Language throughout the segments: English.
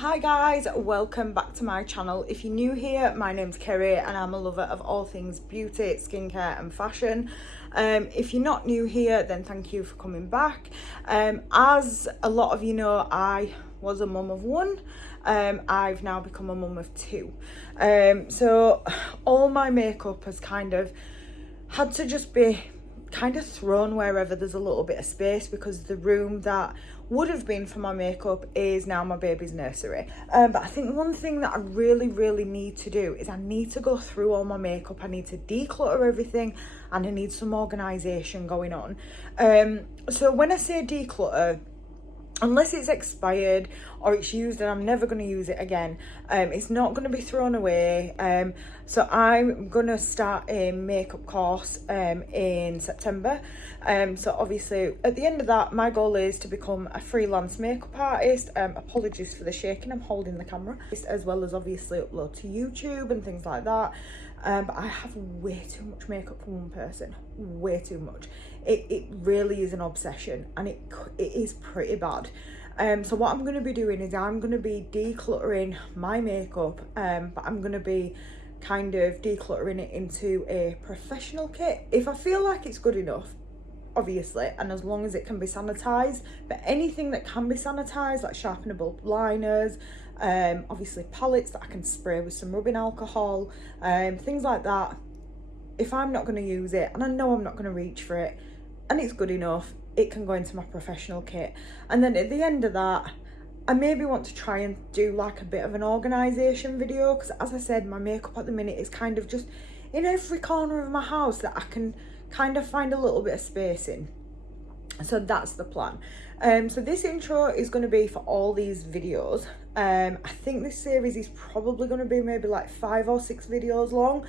Hi guys, welcome back to my channel. If you're new here, my name's Kerry and I'm a lover of all things beauty, skincare and fashion. If you're not new here, then thank you for coming back. As a lot of you know, I was a mum of one. I've now become a mum of two. So all my makeup has kind of had to just be kind of thrown wherever there's a little bit of space, because the room that would have been for my makeup is now my baby's nursery. But I think one thing that I really need to do is I need to go through all my makeup. I need to declutter everything and I need some organisation going on. So when I say declutter, unless it's expired or it's used and I'm never going to use it again, it's not going to be thrown away. So I'm going to start a makeup course in September. So obviously at the end of that, my goal is to become a freelance makeup artist. Apologies for the shaking, I'm holding the camera, as well as obviously upload to YouTube and things like that. But I have way too much makeup for one person, way too much. It really is an obsession, and it is pretty bad. So what I'm going to be doing is I'm going to be decluttering my makeup, but I'm going to be kind of decluttering it into a professional kit. If I feel like it's good enough, obviously, and as long as it can be sanitized, but anything that can be sanitized, like sharpenable liners, obviously palettes that I can spray with some rubbing alcohol, things like that. If I'm not going to use it and I know I'm not going to reach for it and it's good enough, it can go into my professional kit. And then at the end of that, I maybe want to try and do like a bit of an organisation video, because as I said, my makeup at the minute is kind of just in every corner of my house that I can kind of find a little bit of space in. So that's the plan. So this intro is going to be for all these videos. I think this series is probably going to be maybe like 5 or 6 videos long.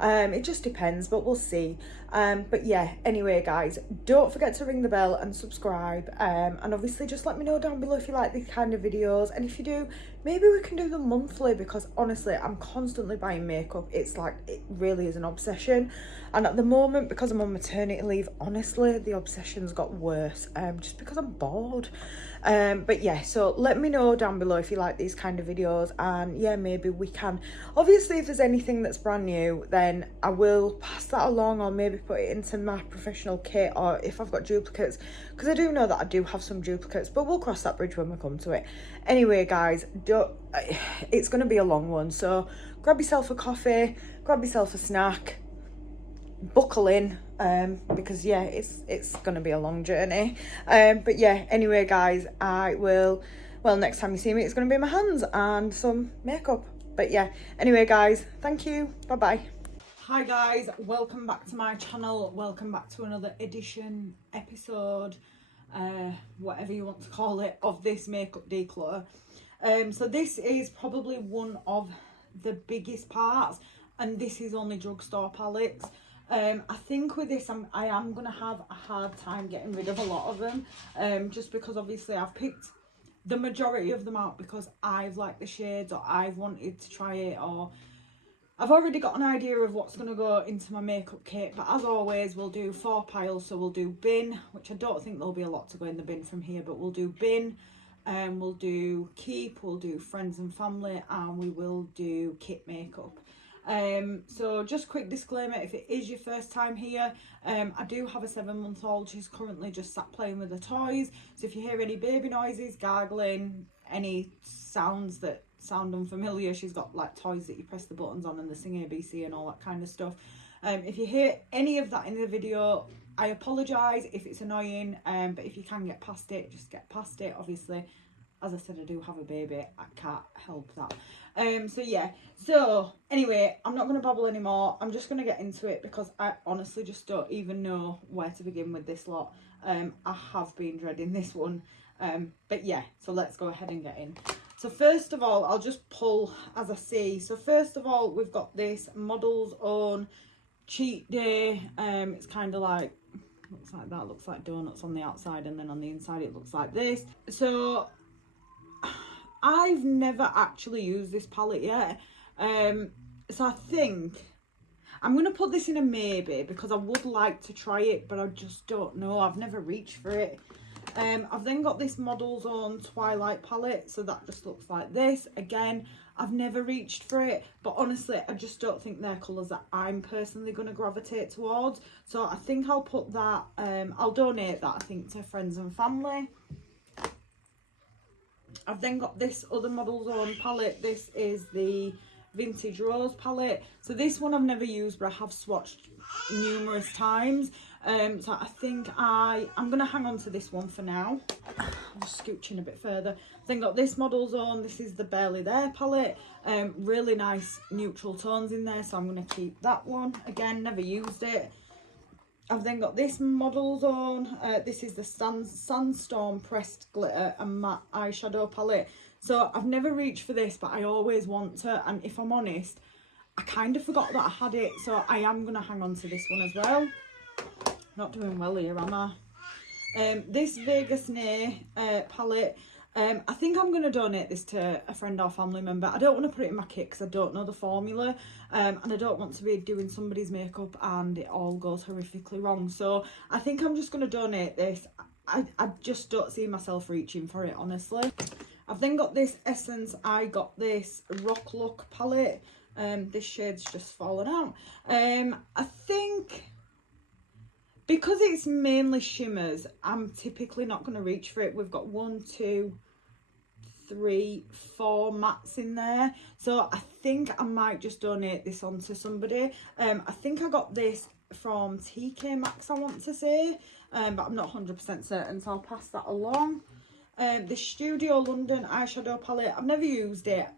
It just depends, but we'll see. But yeah, anyway guys, don't forget to ring the bell and subscribe, and obviously just let me know down below if you like these kind of videos, and if you do, maybe we can do them monthly, because honestly I'm constantly buying makeup. It's like, it really is an obsession, and at the moment, because I'm on maternity leave, honestly the obsession's got worse, just because I'm bored. But yeah, so let me know down below if you like these kind of videos, and yeah, maybe we can, obviously if there's anything that's brand new, then I will pass that along, or maybe put it into my professional kit, or if I've got duplicates, because I do know that I do have some duplicates, but we'll cross that bridge when we come to it. Anyway guys, it's going to be a long one, so grab yourself a coffee, grab yourself a snack, buckle in, because yeah, it's gonna be a long journey. But yeah, anyway guys, I will, well, next time you see me, it's gonna be my hands and some makeup. But yeah, anyway guys, thank you, bye bye. Hi guys, welcome back to my channel, welcome back to another episode, whatever you want to call it, of this makeup declutter. So this is probably one of the biggest parts, and this is only drugstore palettes. I think with this I am going to have a hard time getting rid of a lot of them, just because obviously I've picked the majority of them out because I've liked the shades, or I've wanted to try it, or I've already got an idea of what's going to go into my makeup kit. But as always, we'll do 4 piles. So we'll do bin, which I don't think there'll be a lot to go in the bin from here, but we'll do bin, we'll do keep, we'll do friends and family, and we will do kit makeup. So just quick disclaimer, if it is your first time here, I do have a 7-month-old. She's currently just sat playing with the toys, so if you hear any baby noises, gargling, any sounds that sound unfamiliar, she's got like toys that you press the buttons on and they sing ABC and all that kind of stuff. If you hear any of that in the video, I apologise if it's annoying, but if you can get past it, just get past it. Obviously, as I said, I do have a baby, I can't help that. So yeah, so anyway, I'm not going to babble anymore. I'm just going to get into it, because I honestly just don't even know where to begin with this lot. I have been dreading this one, but yeah, so let's go ahead and get in. So first of all, I'll just pull as I see. So first of all, we've got this Model's Own Cheat Day. It's kind of like, looks like that, looks like donuts on the outside, and then on the inside it looks like this. So I've never actually used this palette yet, so I think I'm going to put this in a maybe, because I would like to try it, but I just don't know. I've never reached for it. I've then got this Model's Own Twilight palette, so that just looks like this. Again, I've never reached for it, but honestly I just don't think they're colours that I'm personally going to gravitate towards, so I think I'll put that, I'll donate that, I think, to friends and family. I've then got this other Model's Own palette. This is the Vintage Rose palette. So this one I've never used, but I have swatched numerous times. So I think I'm going to hang on to this one for now. I'm just scooching a bit further. I've then got this Model's Own. This is the Barely There palette. Really nice neutral tones in there, so I'm going to keep that one. Again, never used it. I've then got this Model's Own. This is the Sandstorm Pressed Glitter and Matte Eyeshadow palette. So I've never reached for this, but I always want to. And if I'm honest, I kind of forgot that I had it. So I am going to hang on to this one as well. Not doing well here, am I? This Vegas Nay palette. I think I'm going to donate this to a friend or family member. I don't want to put it in my kit because I don't know the formula, and I don't want to be doing somebody's makeup and it all goes horrifically wrong. So I think I'm just going to donate this. I just don't see myself reaching for it, honestly. I've then got this Essence I Got This Rock Look palette. This shade's just fallen out. I think because it's mainly shimmers, I'm typically not going to reach for it. We've got 1, 2, 3, 4 mattes in there, so I think I might just donate this on to somebody. I think I got this from TK Maxx, I want to say, but I'm not 100% certain, so I'll pass that along. The Studio London eyeshadow palette, I've never used it.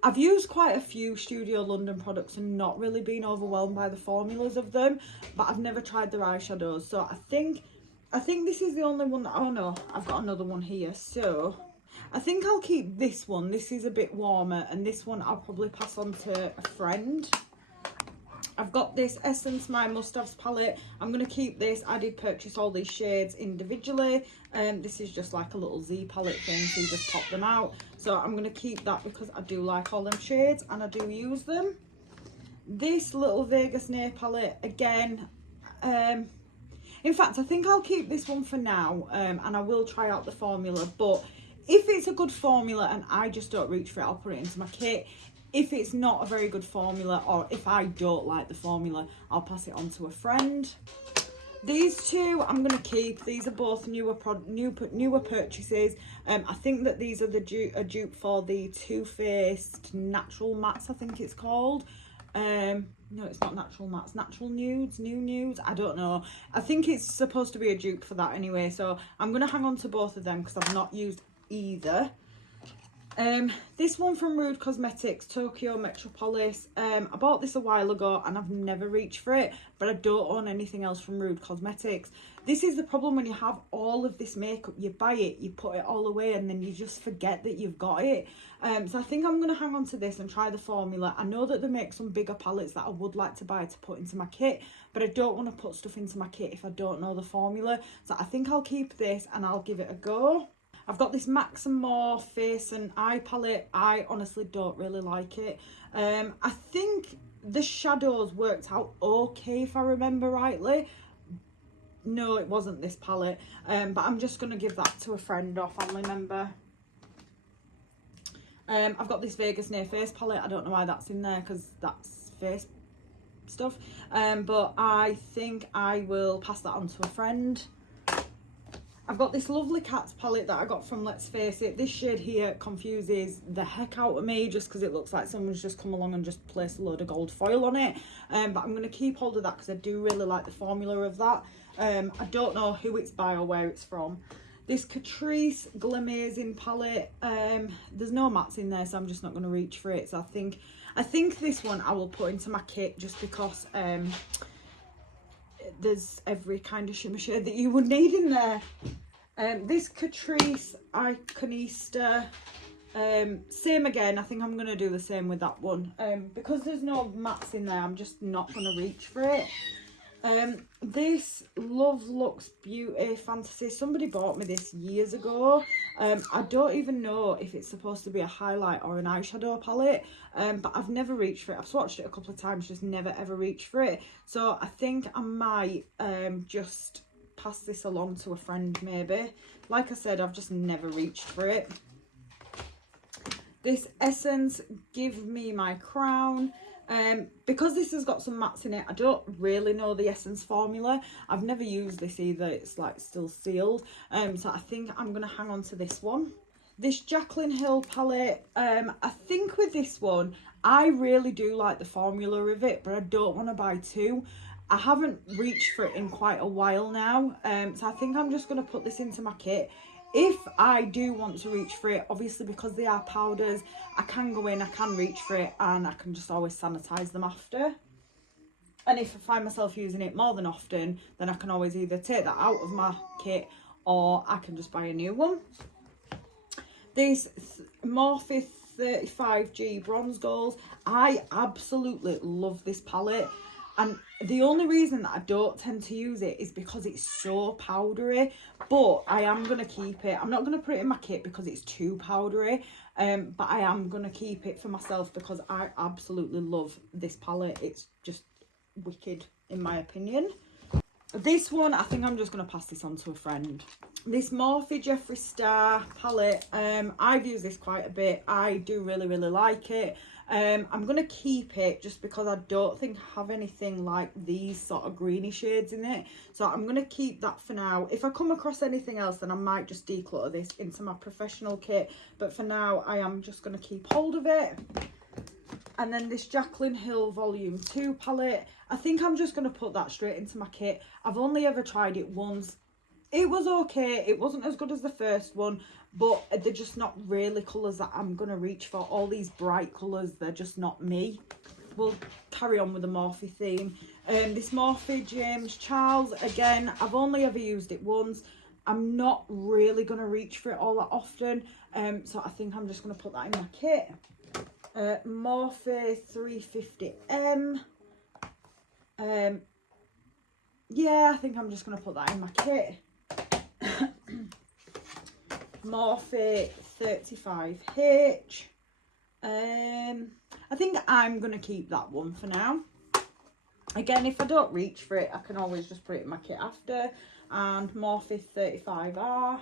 I've used quite a few Studio London products and not really been overwhelmed by the formulas of them, but I've never tried their eyeshadows, so I think this is the only one that, oh no, I've got another one here, so I think I'll keep this one. This is a bit warmer, and this one I'll probably pass on to a friend. I've got this Essence My Must-Haves palette. I'm going to keep this. I did purchase all these shades individually. This is just like a little Z palette thing, so you just pop them out. So I'm going to keep that because I do like all them shades and I do use them. This little Vegas Nay palette, again, in fact, I think I'll keep this one for now, and I will try out the formula. But if it's a good formula and I just don't reach for it, I'll put it into my kit. If it's not a very good formula, or if I don't like the formula, I'll pass it on to a friend. These two I'm going to keep. These are both newer purchases. I think that these are a dupe for the Too Faced Natural Mattes, I think it's called. No, it's not Natural Mattes, Natural Nudes, New Nudes, I don't know. I think it's supposed to be a dupe for that anyway, so I'm going to hang on to both of them because I've not used either. This one from Rude Cosmetics, Tokyo Metropolis. I bought this a while ago and I've never reached for it, but I don't own anything else from Rude Cosmetics. This is the problem when you have all of this makeup. You buy it, you put it all away, and then you just forget that you've got it. So I think I'm going to hang on to this and try the formula. I know that they make some bigger palettes that I would like to buy to put into my kit, but I don't want to put stuff into my kit if I don't know the formula. So I think I'll keep this and I'll give it a go. I've got this Max & More Face and Eye palette. I honestly don't really like it. I think the shadows worked out okay, if I remember rightly. No, it wasn't this palette. But I'm just going to give that to a friend or family member. I've got this Vegas Nay Face palette. I don't know why that's in there because that's face stuff. But I think I will pass that on to a friend. I've got this lovely Cats palette that I got from Let's Face It. This shade here confuses the heck out of me just because it looks like someone's just come along and just placed a load of gold foil on it. But I'm going to keep hold of that because I do really like the formula of that. I don't know who it's by or where it's from. This Catrice Glamazing palette. There's no mattes in there, so I'm just not going to reach for it. So I think this one I will put into my kit just because there's every kind of shimmer shade that you would need in there. This Catrice Iconista, same again. I think I'm going to do the same with that one. Because there's no mattes in there, I'm just not going to reach for it. This Love Looks Beauty Fantasy, somebody bought me this years ago. I don't even know if it's supposed to be a highlight or an eyeshadow palette, but I've never reached for it. I've swatched it a couple of times, just never ever reached for it. So I think I might just pass this along to a friend maybe. Like I said, I've just never reached for it. This Essence Give Me My Crown. Because this has got some mattes in it, I don't really know the Essence formula. I've never used this either. It's like still sealed. So I think I'm going to hang on to this one. This Jaclyn Hill palette, I think with this one, I really do like the formula of it, but I don't want to buy two. I haven't reached for it in quite a while now, so I think I'm just going to put this into my kit. If I do want to reach for it, obviously because they are powders, I can go in, I can reach for it, and I can just always sanitize them after. And if I find myself using it more than often, then I can always either take that out of my kit or I can just buy a new one. This Morphe 35G Bronze Goals, I absolutely love this palette. And the only reason that I don't tend to use it is because it's so powdery. But I am going to keep it. I'm not going to put it in my kit because it's too powdery. But I am going to keep it for myself because I absolutely love this palette. It's just wicked in my opinion. This one, I think I'm just going to pass this on to a friend. This Morphe Jeffree Star palette, I've used this quite a bit. I do really like it. I'm going to keep it just because I don't think I have anything like these sort of greeny shades in it. So I'm going to keep that for now. If I come across anything else, then I might just declutter this into my professional kit. But for now, I am just going to keep hold of it. And then this Jaclyn Hill Volume 2 palette, I think I'm just going to put that straight into my kit. I've only ever tried it once. It was okay. It wasn't as good as the first one, but they're just not really colours that I'm going to reach for. All these bright colours, they're just not me. We'll carry on with the Morphe theme. This Morphe James Charles, again, I've only ever used it once. I'm not really going to reach for it all that often, so I think I'm just going to put that in my kit. Morphe 350M. Yeah, I think I'm just going to put that in my kit. Morphe 35H. I think I'm going to keep that one for now. Again, if I don't reach for it, I can always just put it in my kit after. And Morphe 35R.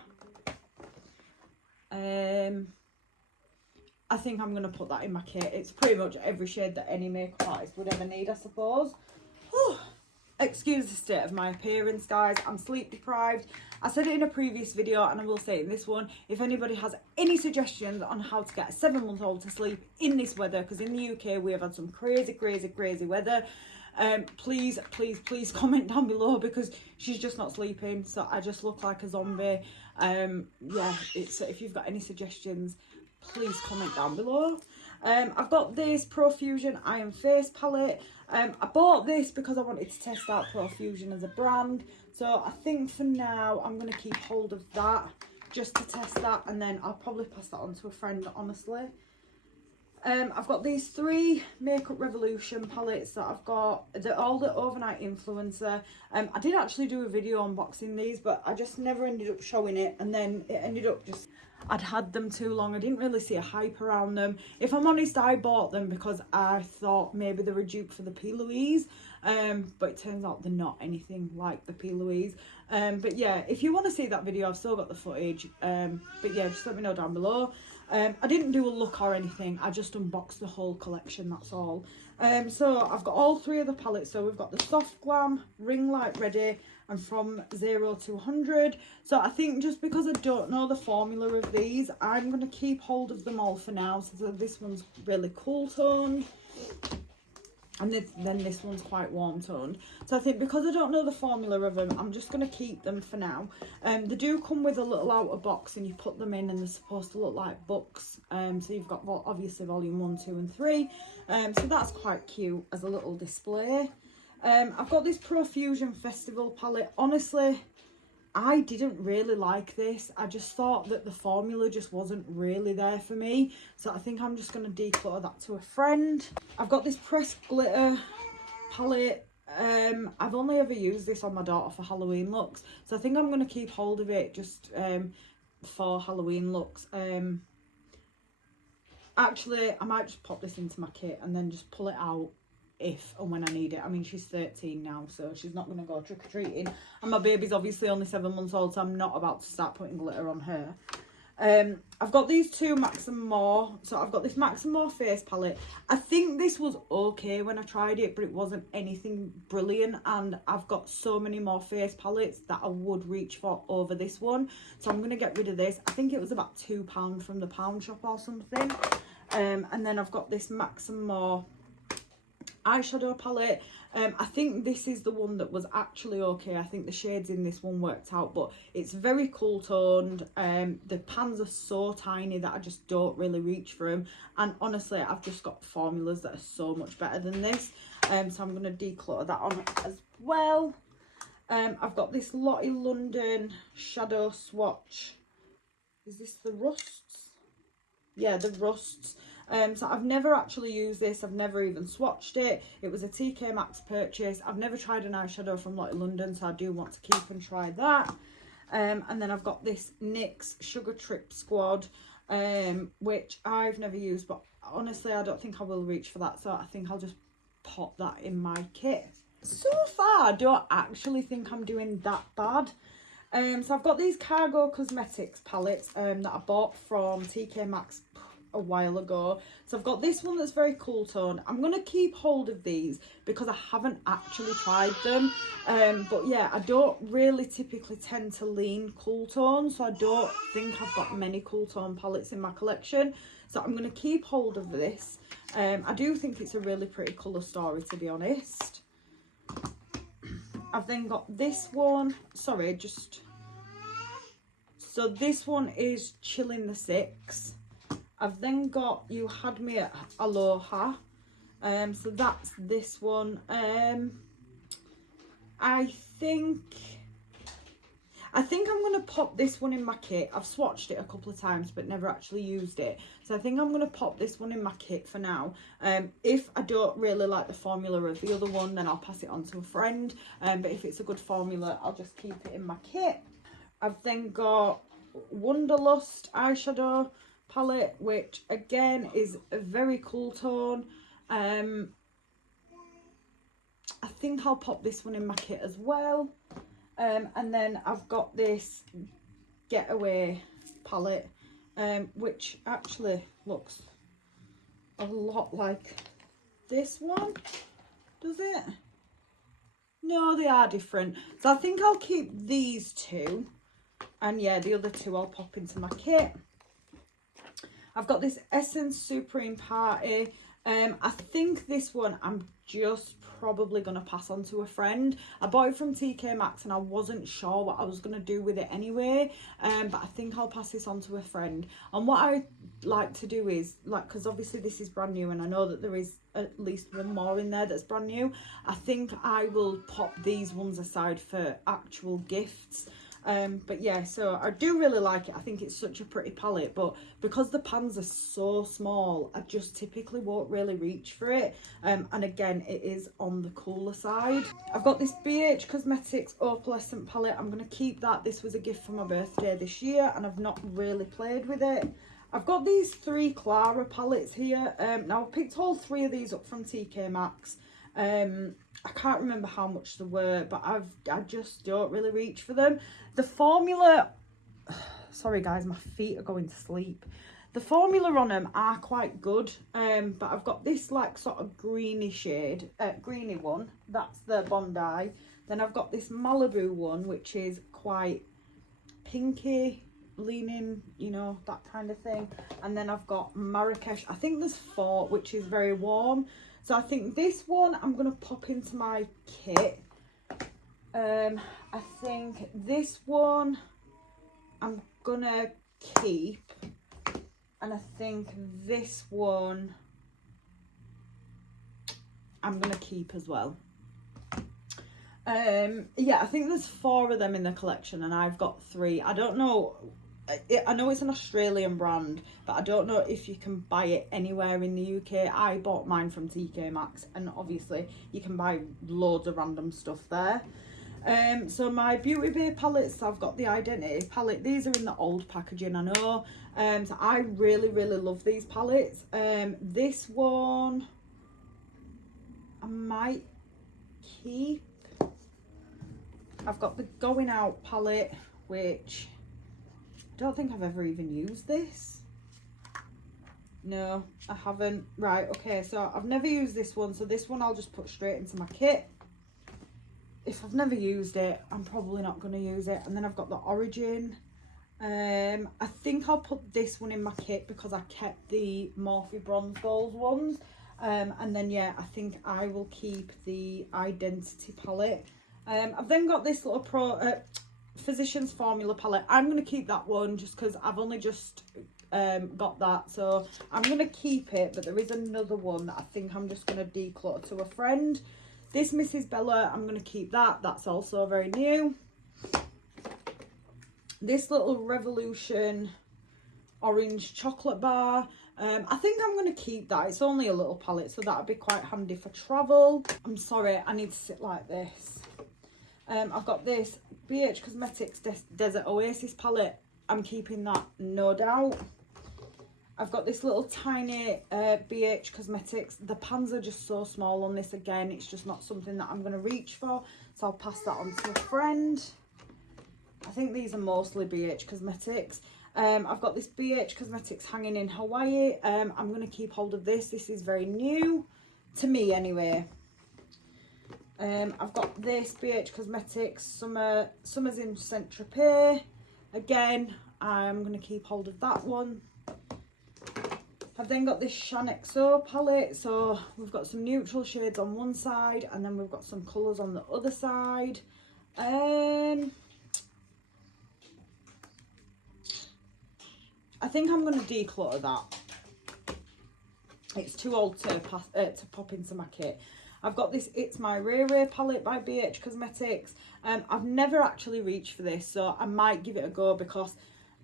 I think I'm going to put that in my kit. It's pretty much every shade that any makeup artist would ever need, I suppose. Whew. Excuse the state of my appearance, guys. I'm sleep deprived. I said it in a previous video and I will say it in this one. If anybody has any suggestions on how to get a 7-month-old to sleep in this weather, because in the UK we have had some crazy weather, please comment down below, because she's just not sleeping, so I just look like a zombie. Yeah, if you've got any suggestions, please comment down below. I've got this Profusion Iron Face palette. I bought this because I wanted to test out Profusion as a brand, so I think for now I'm going to keep hold of that just to test that, and then I'll probably pass that on to a friend, honestly. I've got these 3 Makeup Revolution palettes that I've got. They're all the Overnight Influencer. I did actually do a video unboxing these, but I just never ended up showing it, and then it ended up just... I'd had them too long. I didn't really see a hype around them. If I'm honest, I bought them because I thought maybe they were a dupe for the P. Louise. But it turns out they're not anything like the P. Louise. But yeah, if you want to see that video, I've still got the footage. But yeah, just let me know down below. I didn't do a look or anything. I just unboxed the whole collection, that's all. So I've got all 3 of the palettes. So we've got the Soft Glam, Ring Light Ready, and From 0 to 100. So I think just because I don't know the formula of these, I'm going to keep hold of them all for now. So this one's really cool toned, and then this one's quite warm toned. So I think because I don't know the formula of them, I'm just going to keep them for now. They do come with a little outer box, and you put them in and they're supposed to look like books. So you've got obviously volume 1, 2 and 3. So that's quite cute as a little display. I've got this Profusion Festival palette. Honestly, I didn't really like this. I just thought that the formula just wasn't really there for me. So I think I'm just going to declutter that to a friend. I've got this Pressed Glitter palette. I've only ever used this on my daughter for Halloween looks. So I think I'm going to keep hold of it just for Halloween looks. Actually, I might just pop this into my kit and then just pull it out if and when I need it. I mean, she's 13 now, so she's not going to go trick-or-treating. And my baby's obviously only 7 months old, so I'm not about to start putting glitter on her. I've got these two Max and More. So I've got this Max and More face palette. I think this was okay when I tried it, but it wasn't anything brilliant. And I've got so many more face palettes that I would reach for over this one. So I'm going to get rid of this. I think it was about £2 from the pound shop or something. And then I've got this Max and More eyeshadow palette. I think this is the one that was actually okay. I think the shades in this one worked out, but it's very cool toned. The pans are so tiny that I just don't really reach for them, and honestly I've just got formulas that are so much better than this, so I'm going to declutter that on as well. I've got this Lottie London shadow swatch. Is this the rusts? Yeah, the rusts. So I've never actually used this. I've never even swatched it. It was a TK Maxx purchase. I've never tried an eyeshadow from Lottie London, so I do want to keep and try that. And then I've got this NYX Sugar Trip Squad, which I've never used, but honestly I don't think I will reach for that, so I think I'll just pop that in my kit. So far I don't actually think I'm doing that bad. So I've got these Cargo Cosmetics palettes that I bought from TK Maxx a while ago. So I've got this one that's very cool tone. I'm going to keep hold of these because I haven't actually tried them. But yeah, I don't really typically tend to lean cool tone, so I don't think I've got many cool tone palettes in my collection. So I'm going to keep hold of this. I do think it's a really pretty colour story, to be honest. I've then got this one. Sorry, just... So this one is Chilling the Six. I've then got You Had Me at Aloha. So that's this one. I think I'm going to pop this one in my kit. I've swatched it a couple of times but never actually used it. So I think I'm going to pop this one in my kit for now. If I don't really like the formula of the other one, then I'll pass it on to a friend. But if it's a good formula, I'll just keep it in my kit. I've then got Wonderlust eyeshadow palette, which again is a very cool tone. I think I'll pop this one in my kit as well. And then I've got this Getaway palette, which actually looks a lot like this one. Does it? No, they are different. So I think I'll keep these two, and yeah, the other two I'll pop into my kit. I've got this Essence Supreme Party. I think this one I'm just probably going to pass on to a friend. I bought it from TK Maxx and I wasn't sure what I was going to do with it anyway. But I think I'll pass this on to a friend. And what I like to do is, like, because obviously this is brand new and I know that there is at least one more in there that's brand new. I think I will pop these ones aside for actual gifts. But yeah, so I do really like it. I think it's such a pretty palette, but because the pans are so small, I just typically won't really reach for it. And again, it is on the cooler side. I've got this BH Cosmetics Opalescent palette. I'm going to keep that. This was a gift for my birthday this year and I've not really played with it. I've got these 3 Clara palettes here. Now I picked all 3 of these up from TK Maxx. I can't remember how much they were, but I just don't really reach for them. The formula, sorry guys, my feet are going to sleep. The formula on them are quite good, but I've got this like sort of greeny shade, greeny one, that's the Bondi. Then I've got this Malibu one, which is quite pinky, leaning, you know, that kind of thing. And then I've got Marrakesh, I think there's 4, which is very warm. So I think this one I'm going to pop into my kit. I think this one I'm going to keep. And I think this one I'm going to keep as well. Yeah, I think there's 4 of them in the collection and I've got 3. I don't know. I know it's an Australian brand, but I don't know if you can buy it anywhere in the UK. I bought mine from TK Maxx and obviously you can buy loads of random stuff there. So my Beauty Bay palettes, I've got the Identity palette. These are in the old packaging, I know. So I really love these palettes. This one, I might keep. I've got the Going Out palette, which I don't think I've ever even used this. No, I haven't. Right, okay, so I've never used this one, so this one I'll just put straight into my kit. If I've never used it, I'm probably not going to use it. And then I've got the Origin. I think I'll put this one in my kit because I kept the Morphe Bronze Gold ones. And then, yeah, I think I will keep the Identity palette. I've then got this little Physicians Formula palette. I'm going to keep that one just because I've only just got that. So I'm going to keep it, but there is another one that I think I'm just going to declutter to a friend. This Mrs. Bella, I'm going to keep that. That's also very new. This little Revolution orange chocolate bar. I think I'm going to keep that. It's only a little palette, so that'll be quite handy for travel. I'm sorry, I need to sit like this. I've got this BH Cosmetics Desert Oasis palette. I'm keeping that, no doubt. I've got this little tiny BH Cosmetics. The pans are just so small on this. Again, it's just not something that I'm going to reach for, so I'll pass that on to a friend. I think these are mostly BH Cosmetics. I've got this BH Cosmetics hanging in Hawaii. I'm going to keep hold of this. This is very new to me anyway. I've got this BH Cosmetics Summers in Saint-Tropez. Again, I'm going to keep hold of that one. I've then got this Shan XO palette. So we've got some neutral shades on one side and then we've got some colours on the other side. I think I'm going to declutter that. It's too old to pop into my kit. I've got this It's My Ray Ray palette by BH Cosmetics. I've never actually reached for this, so I might give it a go because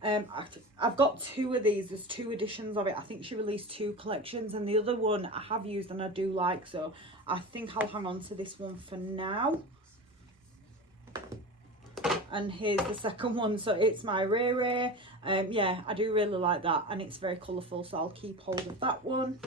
I've got two of these. There's two editions of it. I think she released two collections, and the other one I have used and I do like, so I think I'll hang on to this one for now. And here's the second one, so It's My Ray Ray. Yeah, I do really like that, and it's very colourful, so I'll keep hold of that one.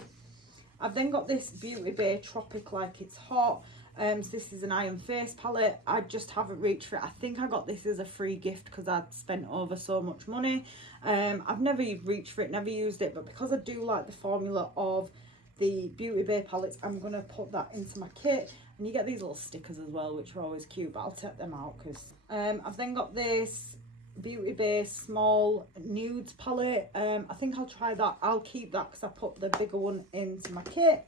I've then got this Beauty Bay Tropic Like It's Hot. So this is an Iron Face palette. I just haven't reached for it. I think I got this as a free gift because I'd spent over so much money. I've never reached for it, never used it, but because I do like the formula of the Beauty Bay palettes, I'm going to put that into my kit. And you get these little stickers as well, which are always cute, but I'll take them out because I've then got this Beauty Bay Small Nudes palette. I think I'll try that. I'll keep that because I put the bigger one into my kit.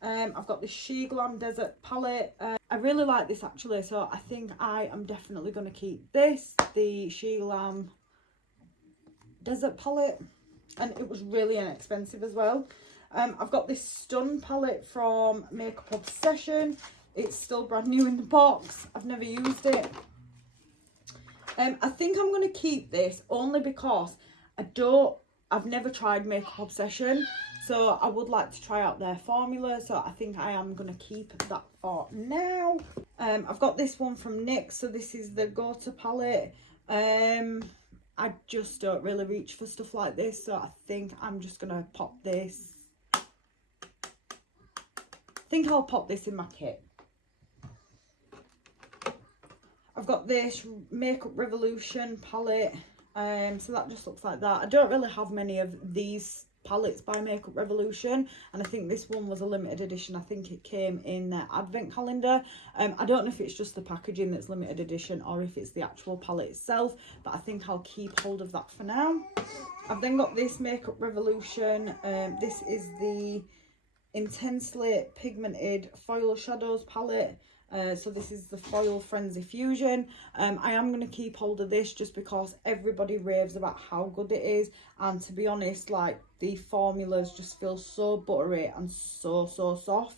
I've got the She Glam Desert palette. I really like this actually, so I think I am definitely going to keep this, the She Glam Desert palette, and it was really inexpensive as well. I've got this Stun palette from Makeup Obsession. It's still brand new in the box. I've never used it. I think I'm going to keep this only because I've never tried Makeup Obsession, so I would like to try out their formula, so I think I am going to keep that for now. I've got this one from NYX, so this is the Go To palette. I just don't really reach for stuff like this, so I think I'm just going to pop this. I think I'll pop this in my kit. I've got this Makeup Revolution palette, so that just looks like that. I don't really have many of these palettes by Makeup Revolution, and I think this one was a limited edition. I think it came in their advent calendar. I don't know if it's just the packaging that's limited edition or if it's the actual palette itself, but I think I'll keep hold of that for now. I've then got this Makeup Revolution. This is the Intensely Pigmented Foil Shadows palette. So this is the Foil Frenzy Fusion. I am going to keep hold of this just because everybody raves about how good it is, and to be honest, like, the formulas just feel so buttery and so soft.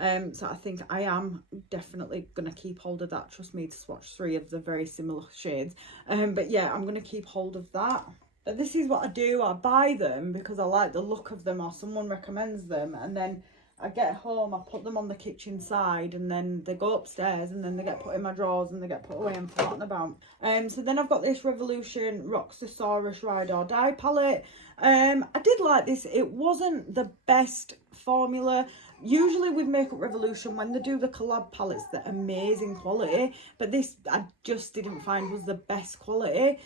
So I think I am definitely going to keep hold of that. Trust me to swatch 3 of the very similar shades. But yeah, I'm going to keep hold of that. But this is what I do. I buy them because I like the look of them or someone recommends them, and then I get home, I put them on the kitchen side, and then they go upstairs, and then they get put in my drawers, and they get put away and forgotten about. So then I've got this Revolution Roxasaurus Ride or Die palette. I did like this. It wasn't the best formula. Usually with Makeup Revolution, when they do the collab palettes, they're amazing quality, but this I just didn't find was the best quality.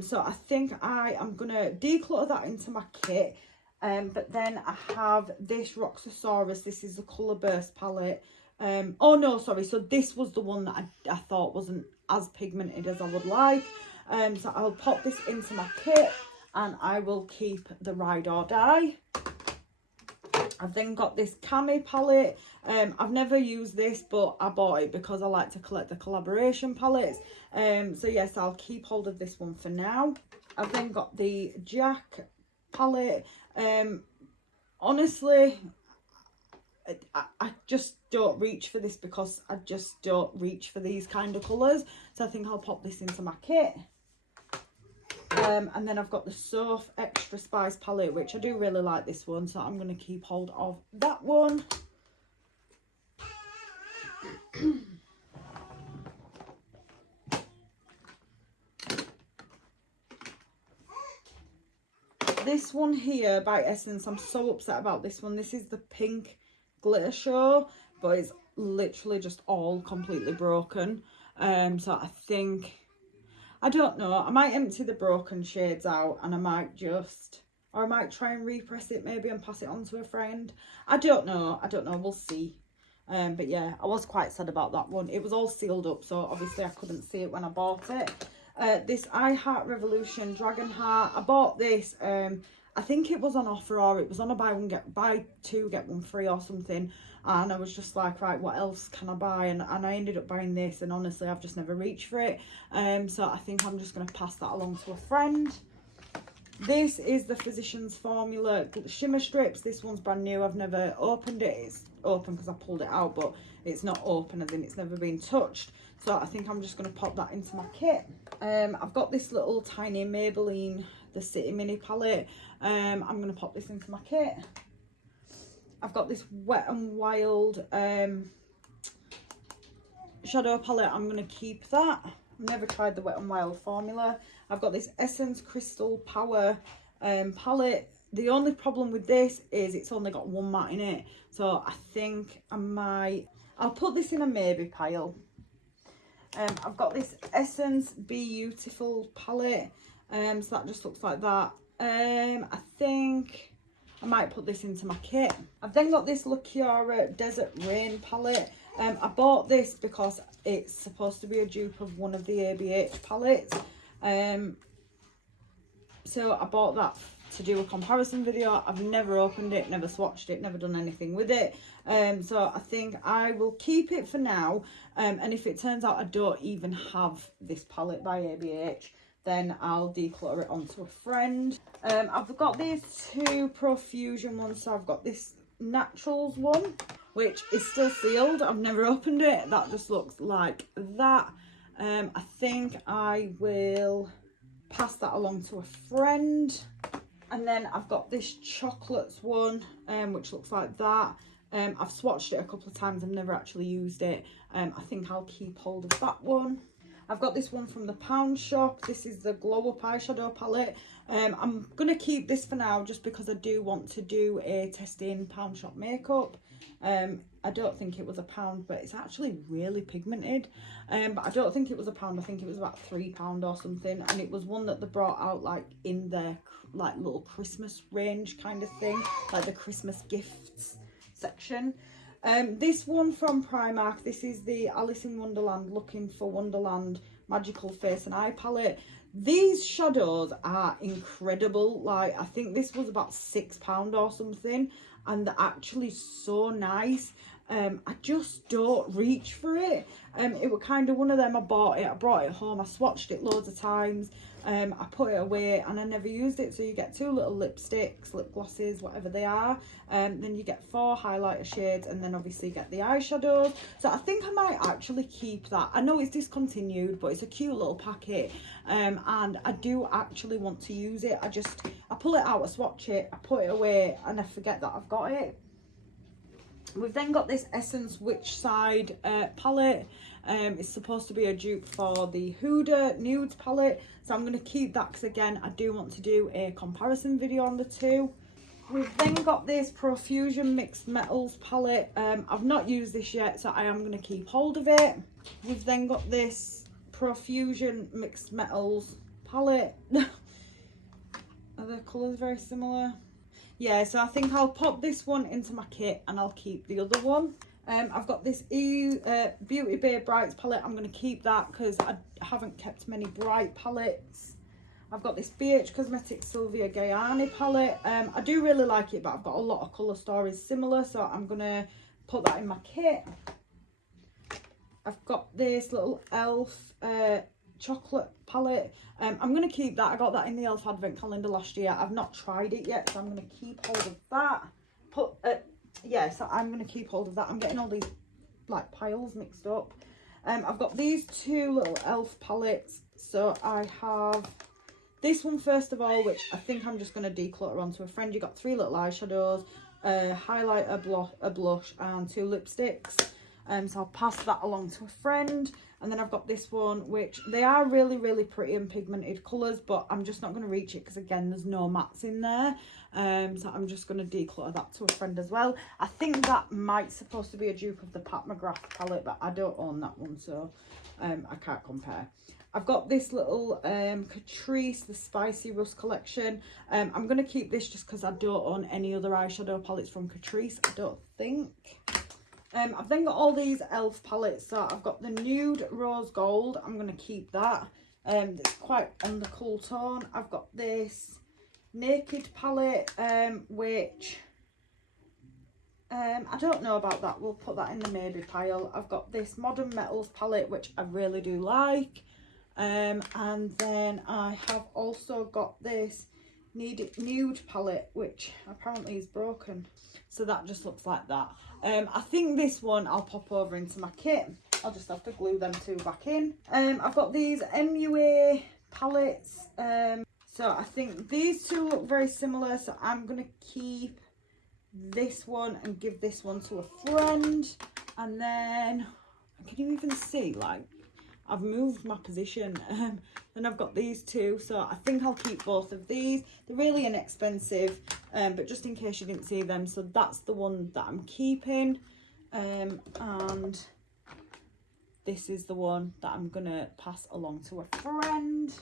So I think I am gonna declutter that into my kit. But then I have this Roxasaurus. This is the Colour Burst palette. Oh no, sorry. So this was the one that I thought wasn't as pigmented as I would like. So I'll pop this into my kit, and I will keep the Ride or Die. I've then got this Cami palette. I've never used this, but I bought it because I like to collect the collaboration palettes. So yes, I'll keep hold of this one for now. I've then got the Jack palette. Honestly, I just don't reach for this because I just don't reach for these kind of colours. So I think I'll pop this into my kit. And then I've got the Soph Extra Spice palette, which I do really like this one, so I'm going to keep hold of that one. This one here by Essence, I'm so upset about this one. This is the Pink Glitter Show, but it's literally just all completely broken. So I think, I don't know, I might empty the broken shades out, and I might just, or I might try and repress it maybe and pass it on to a friend. I don't know, we'll see. But yeah, I was quite sad about that one. It was all sealed up, so obviously I couldn't see it when I bought it. This I Heart Revolution Dragon Heart, I bought this, I think it was on offer, or it was on a buy two get one free or something, and I was just like, right, what else can I buy? And I ended up buying this, and honestly I've just never reached for it. So I think I'm just going to pass that along to a friend. This is the Physicians Formula Shimmer Strips. This one's brand new. I've never opened it. It's open because I pulled it out, but it's not open as in it's never been touched. So I think I'm just going to pop that into my kit. I've got this little tiny Maybelline, the City Mini palette. I'm going to pop this into my kit. I've got this Wet n Wild shadow palette. I'm going to keep that. I've never tried the Wet n Wild formula. I've got this Essence Crystal Power palette. The only problem with this is it's only got one matte in it. So I think I'll put this in a maybe pile. I've got this Essence Beautiful palette. So that just looks like that. I think I might put this into my kit. I've then got this Lilianna Desert Rain palette. I bought this because it's supposed to be a dupe of one of the ABH palettes. So I bought that to do a comparison video. I've never opened it, never swatched it, never done anything with it. So I think I will keep it for now. And if it turns out I don't even have this palette by ABH, then I'll declutter it onto a friend. I've got these two Profusion ones. So I've got this Naturals one, which is still sealed. I've never opened it. That just looks like that. I think I will pass that along to a friend. And then I've got this Chocolates one, which looks like that. I've swatched it a couple of times. I've never actually used it. I think I'll keep hold of that one. I've got this one from the Pound Shop. This is the Glow Up Eyeshadow palette. I'm going to keep this for now just because I do want to do a testing Pound Shop makeup. I don't think it was £1, but it's actually really pigmented. But I don't think it was £1. I think it was about £3 or something. And it was one that they brought out like in their like little Christmas range kind of thing, like the Christmas gifts section. This one from Primark, this is the Alice in Wonderland Looking for Wonderland Magical Face and Eye palette. These shadows are incredible. Like, I think this was about £6 or something, and they're actually so nice. I just don't reach for it. It was kind of one of them. I bought it, I brought it home, I swatched it loads of times. I put it away and I never used it. So you get 2 little lipsticks, lip glosses, whatever they are. Then you get 4 highlighter shades, and then obviously you get the eyeshadows. So I think I might actually keep that. I know it's discontinued, but it's a cute little packet. And I do actually want to use it. I pull it out, I swatch it, I put it away, and I forget that I've got it. We've then got this Essence Witch Side palette. It's supposed to be a dupe for the Huda Nudes palette. So I'm going to keep that because, again, I do want to do a comparison video on the two. We've then got this Profusion Mixed Metals palette. I've not used this yet, so I am going to keep hold of it. We've then got this Profusion Mixed Metals palette. Are the colours very similar? Yeah, so I think I'll pop this one into my kit and I'll keep the other one. I've got this Beauty Bay Brights palette. I'm going to keep that because I haven't kept many bright palettes. I've got this BH Cosmetics Sylvia Gayani palette. I do really like it, but I've got a lot of colour stories similar, so I'm going to put that in my kit. I've got this little e.l.f. Chocolate palette. I'm going to keep that. I got that in the e.l.f. advent calendar last year. I've not tried it yet, so I'm going to keep hold of that. Yeah, so I'm going to keep hold of that. I'm getting all these like piles mixed up. I've got these two little e.l.f. palettes. So I have this one first of all, which I think I'm just going to declutter onto a friend. You got 3 little eyeshadows, a highlighter, a blush, and 2 lipsticks. So I'll pass that along to a friend. And then I've got this one, which they are really, really pretty and pigmented colours, but I'm just not going to reach it because, again, there's no mattes in there. So I'm just going to declutter that to a friend as well. I think that might supposed to be a dupe of the Pat McGrath palette, but I don't own that one, so I can't compare. I've got this little Catrice, the Spicy Rust collection. I'm going to keep this just because I don't own any other eyeshadow palettes from Catrice, I don't think. I've then got all these e.l.f. palettes. So I've got the Nude Rose Gold. I'm going to keep that. It's quite on the cool tone. I've got this Naked palette, which I don't know about that. We'll put that in the maybe pile. I've got this Modern Metals palette, which I really do like. And then I have also got this Nude palette, which apparently is broken. So that just looks like that. I think this one I'll pop over into my kit. I'll just have to glue them two back in. I've got these MUA palettes. So I think these two look very similar. So I'm going to keep this one and give this one to a friend. And then, can you even see, like, I've moved my position. Then I've got these two, so I think I'll keep both of these. They're really inexpensive, but just in case you didn't see them, so that's the one that I'm keeping. And this is the one that I'm gonna pass along to a friend.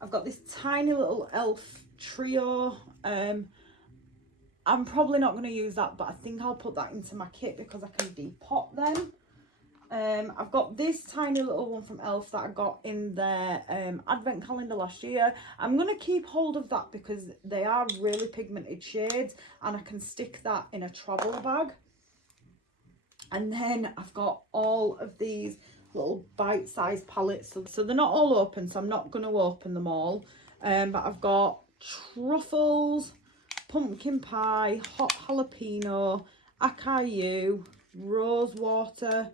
I've got this tiny little e.l.f. trio. I'm probably not going to use that, but I think I'll put that into my kit because I can depot them. I've got this tiny little one from e.l.f. that I got in their advent calendar last year. I'm going to keep hold of that because they are really pigmented shades and I can stick that in a travel bag. And then I've got all of these little bite-sized palettes. So they're not all open, so I'm not going to open them all. But I've got truffles, pumpkin pie, hot jalapeno, acai, rose water,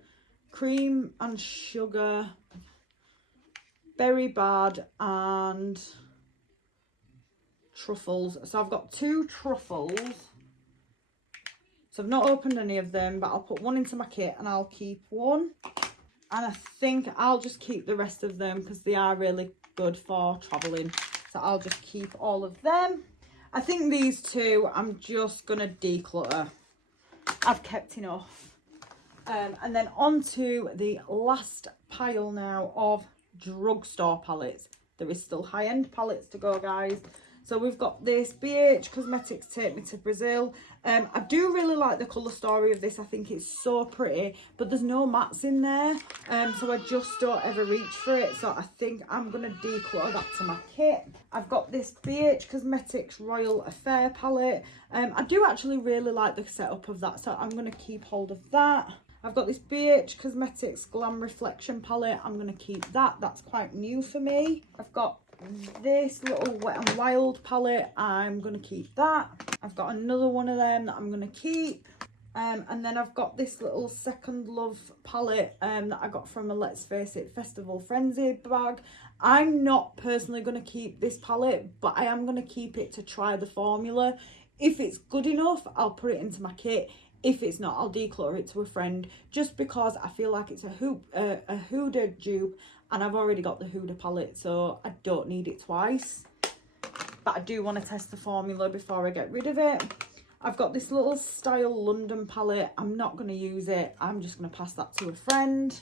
cream and sugar, berry bad, and truffles. So I've got 2 truffles. So I've not opened any of them, but I'll put one into my kit and I'll keep one. And I think I'll just keep the rest of them because they are really good for travelling. So I'll just keep all of them. I think these 2 I'm just going to declutter. I've kept enough. And then on to the last pile now of drugstore palettes. There is still high-end palettes to go, guys. So we've got this BH Cosmetics Take Me to Brazil. I do really like the colour story of this. I think it's so pretty, but there's no mattes in there. So I just don't ever reach for it. So I think I'm going to declutter that to my kit. I've got this BH Cosmetics Royal Affair palette. I do actually really like the setup of that, so I'm going to keep hold of that. I've got this BH Cosmetics Glam Reflection palette. I'm going to keep that. That's quite new for me. I've got this little Wet n Wild palette. I'm going to keep that. I've got another one of them that I'm going to keep. And then I've got this little Second Love palette that I got from a Let's Face It Festival Frenzy bag. I'm not personally going to keep this palette, but I am going to keep it to try the formula. If it's good enough, I'll put it into my kit. If it's not, I'll declutter it to a friend, just because I feel like it's a Huda dupe, and I've already got the Huda palette, so I don't need it twice. But I do want to test the formula before I get rid of it. I've got this little Style London palette. I'm not going to use it. I'm just going to pass that to a friend.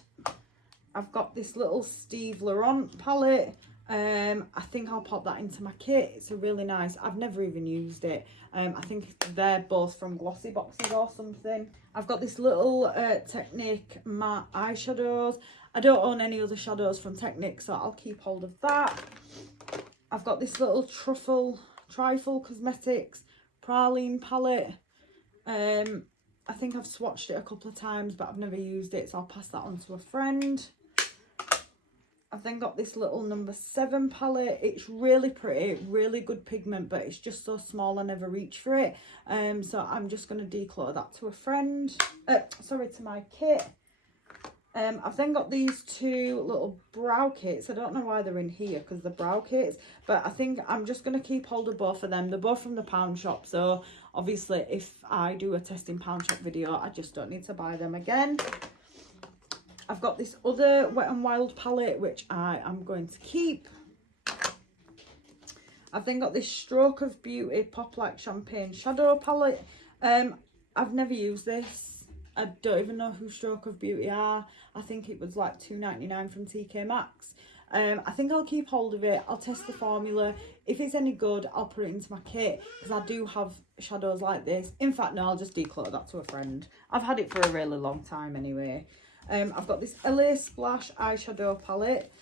I've got this little Steve Laurent palette. I think I'll pop that into my kit. It's a really nice, I've never even used it. I think they're both from Glossy Boxes or something. I've got this little Technique matte eyeshadows. I don't own any other shadows from Technique, so I'll keep hold of that. I've got this little Trifle Cosmetics Praline palette. I think I've swatched it a couple of times, but I've never used it, so I'll pass that on to a friend. I've then got this little number 7 palette. It's really pretty, really good pigment, but it's just so small I never reach for it. So I'm just going to declutter that to a friend. Sorry, to my kit. I've then got these 2 little brow kits. I don't know why they're in here because they're brow kits, but I think I'm just going to keep hold of both of them. They're both from the Pound Shop, so obviously if I do a testing Pound Shop video, I just don't need to buy them again. I've got this other Wet n Wild palette, which I am going to keep. I've then got this Stroke of Beauty Pop Like Champagne Shadow palette. I've never used this. I don't even know who Stroke of Beauty are. I think it was like £2.99 from TK Maxx. I think I'll keep hold of it. I'll test the formula. If it's any good, I'll put it into my kit, because I do have shadows like this. In fact, no, I'll just declutter that to a friend. I've had it for a really long time anyway. I've got this LA Splash eyeshadow palette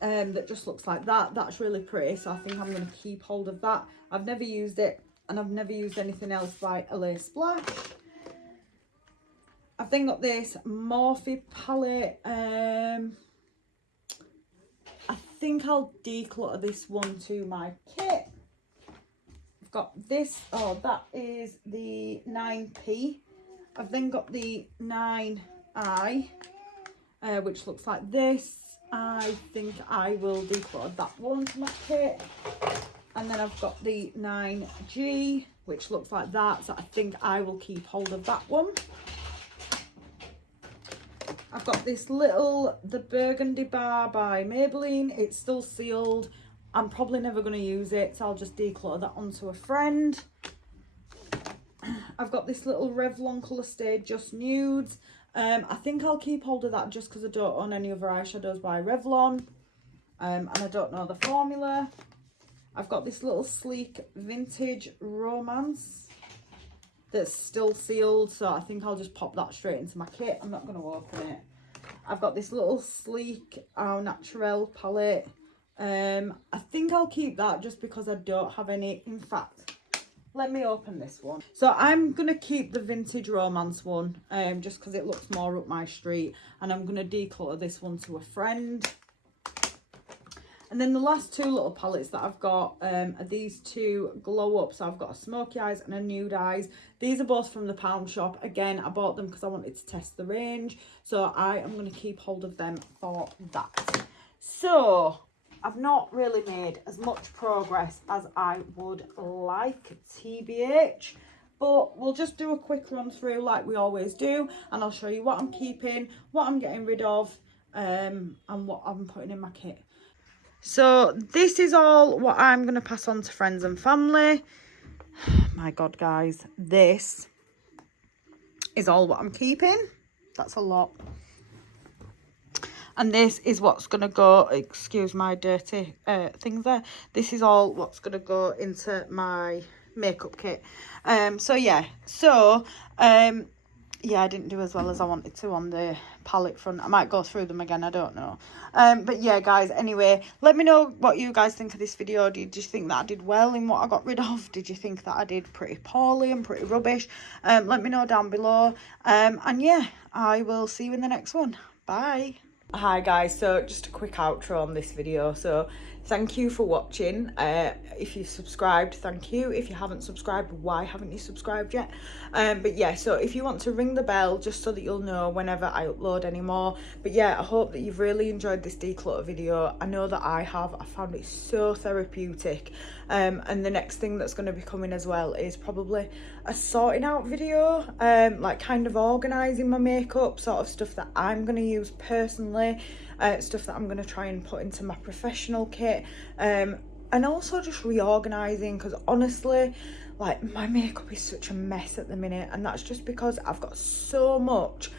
that just looks like that. That's really pretty, so I think I'm going to keep hold of that. I've never used it, and I've never used anything else by LA Splash. I've then got this Morphe palette. I think I'll declutter this one to my kit. I've got this, oh, that is the 9P. I've then got the 9I, which looks like this. I think I will declutter that one to my kit. And then I've got the 9G, which looks like that, so I think I will keep hold of that one. I've got this little, the Burgundy Bar by Maybelline. It's still sealed. I'm probably never going to use it, so I'll just declutter that onto a friend. I've got this little Revlon Colour Stay Just Nudes. I think I'll keep hold of that just because I don't own any other eyeshadows by Revlon. And I don't know the formula. I've got this little sleek Vintage Romance that's still sealed, so I think I'll just pop that straight into my kit. I'm not going to open it. I've got this little sleek Au Naturel palette. I think I'll keep that just because I don't have any. In fact, let me open this one. So I'm going to keep the Vintage Romance one, just because it looks more up my street, and I'm going to declutter this one to a friend. And then the last 2 little palettes that I've got are these 2 Glow Up. So I've got a Smoky Eyes and a Nude Eyes. These are both from the Pound Shop. Again, I bought them because I wanted to test the range. So I am going to keep hold of them for that. So I've not really made as much progress as I would like, TBH. But we'll just do a quick run through like we always do. And I'll show you what I'm keeping, what I'm getting rid of, and what I'm putting in my kit. So this is all what I'm going to pass on to friends and family. My God, guys, this is all what I'm keeping. That's a lot. And this is what's going to go, excuse my dirty things there. This is all what's going to go into my makeup kit. Yeah, I didn't do as well as I wanted to on the palette front. I might go through them again, I don't know. But yeah, guys, anyway, let me know what you guys think of this video. Did you think that I did well in what I got rid of? Did you think that I did pretty poorly and pretty rubbish? Let me know down below. And yeah, I will see you in the next one. Bye. Hi guys, so just a quick outro on this video. So thank you for watching. If you've subscribed, thank you. If you haven't subscribed, why haven't you subscribed yet? But yeah, so if you want to ring the bell just so that you'll know whenever I upload any more. But yeah, I hope that you've really enjoyed this declutter video. I know that I have. I found it so therapeutic. And the next thing that's going to be coming as well is probably a sorting out video, like kind of organising my makeup, sort of stuff that I'm going to use personally, stuff that I'm going to try and put into my professional kit, and also just reorganising, because honestly, like, my makeup is such a mess at the minute, and that's just because I've got so much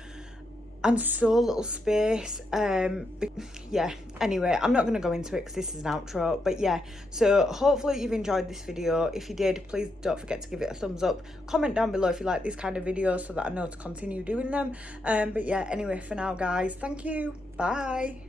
and so little space. Yeah, anyway, I'm not going to go into it because this is an outro, but yeah, so hopefully you've enjoyed this video. If you did, please don't forget to give it a thumbs up, comment down below if you like these kind of videos so that I know to continue doing them. But yeah, anyway, for now guys, thank you, bye.